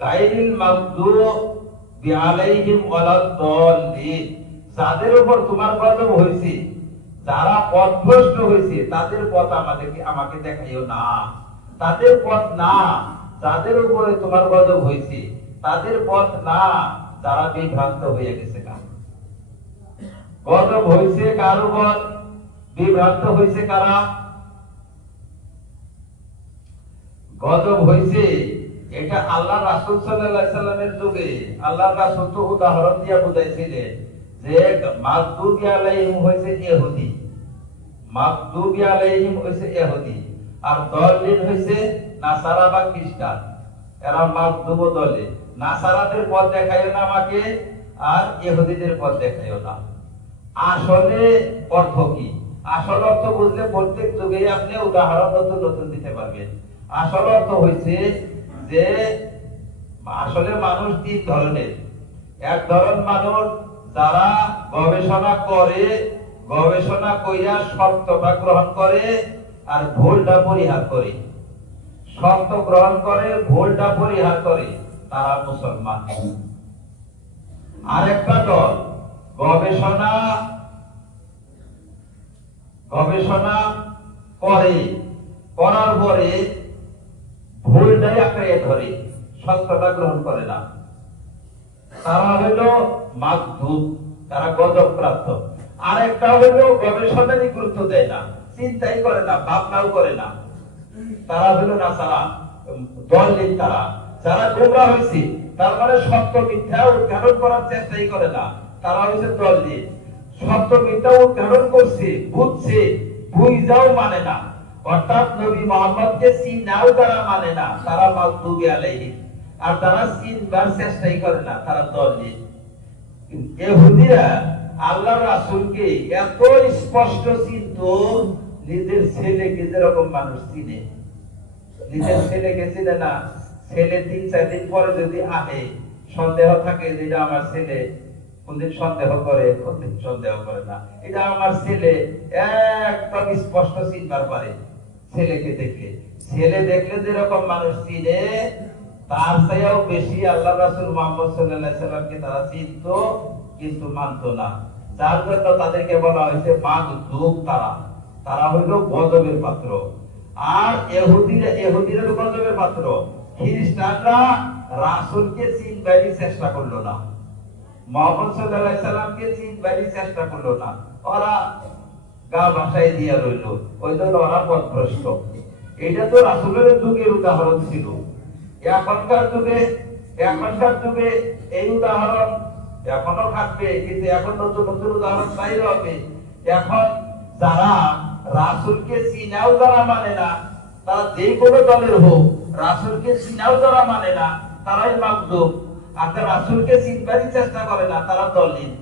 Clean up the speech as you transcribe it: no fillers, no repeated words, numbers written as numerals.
গায়রিল মাগদুবি আলাইহিম ওয়ালাদ-দাল্লিন, যাদের উপর তোমার গজব হয়েছে, যারা পথভ্রষ্ট হয়েছে, তাদের পথ আমাকে দেখাইও না। তাদের পথ না যাদের উপরে তোমার গজব হয়েছে, তাদের পথ না যারা বিভ্রান্ত হয়ে গেছে। গজব হয়েছে কার উপর? বিভ্রান্ত হয়েছে কারা? গজব হয়েছে এটা আল্লাহ রাসূল সাল্লাল্লাহু আলাইহি সাল্লামের যুগে আল্লাহ রাসূল তো উদাহরণ দিয়ে বুঝাইছিলেন যে মাগদুবি আলাইহিম হইছে ইহুদি, মাগদুবি আলাইহিম হইছে ইহুদি, আর দাল্লিন হইছে নাসারা বা খ্রিস্টান। এরা মাগদুব দলে, নাসারাদের পথ দেখাইও না আমাকে, আর ইহুদিদের পথ দেখাইও না। আসলে অর্থ কি? আসল অর্থ বুঝলে প্রত্যেক যুগে আপনি উদাহরণ নতুন নতুন দিতে পারবেন। আসল অর্থ হইছে যে আসলে মানুষ তিন ধরনের। এক ধরন মানুষ যারা গবেষণা করে, গবেষণা কইরা সত্যটা গ্রহণ করে আর ভুলটা পরিহার করে। সত্য গ্রহণ করে, ভুলটা পরিহার করে, তারা মুসলমান। আরেকটা দল গবেষণা করে, করার পরে ভুলটাই আঁকড়ে ধরে, সত্যটা গ্রহণ করে না। তারা হইল মাগদুব, তারা গজবপ্রাপ্ত। আরেকটা হইল গবেষণারই গুরুত্ব দেয় না, চিন্তাই করে না, ভাবনাও করে না, তারা হইল নাসারা, দলিল। তারা যারা গোমরা হয়েছে, তার মানে সত্য মিথ্যা উদ্ঘাটন করার চেষ্টাই করে না, তারা হয়েছে দলিল। সত্য মিথ্যা উদ্ঘাটন করছে, বুঝছে, বুঝাও মানে না, অর্থাৎ নবী মুহাম্মদকে চিনাও যারা মানে না, তারা মাগদুবি আলাইহিম। আর তারা চিনবার চেষ্টাই করে না, তারা দলিল। ইহুদিরা আল্লাহর রাসূলকে এত স্পষ্ট চিনত, নিজের ছেলেকে যেরকম মানুষ চিনে, নিজের ছেলেকে চিনে না। ছেলে ৩-৪ দিন পরে যদি আহে, সন্দেহ থাকে যে এটা আমার ছেলে, কোনদিন সন্দেহ করে, কোনদিন সন্দেহ করে না, এটা আমার ছেলে, একদম স্পষ্ট চিনবার পারে ছেলেকে দেখলে। ছেলে দেখলে যেরকম মানুষ চিনে, তার চেয়েও বেশি আল্লাহ রাসূল মুহাম্মদ সাল্লাল্লাহু আলাইহি সাল্লামকে তারা চিনত, কিন্তু মানত না। যার জন্য তাদেরকে বলা হয়েছে মাগদুব। তারা হইল গজবের পাত্র। আর ইহুদিরা গজবের পাত্র। খ্রিস্টানরা রাসূলকে চিনবারই চেষ্টা করলো না, মুহাম্মদ সাল্লাল্লাহু আলাইহি সাল্লামকে চিনবারই চেষ্টা করলো না। ওরা গা ভাষায় দিয়া রইল, ওই জন্য ওরা পথভ্রষ্ট। এটা তো রাসূলের যুগের উদাহরণ ছিল। এখনকার যুগে এই উদাহরণ এখনো থাকবে, কিন্তু এখন নতুন নতুন উদাহরণ বাইর হবে। এখন যারা রাসূলকে চিনাও যারা মানে না, তারা যে কোনো দলের হোক, রাসূলকে চিনাও যারা মানে না, তারাই মাগদুব। আর যারা রাসূলকে চিনবারই চেষ্টা করে না, তারা দলিল।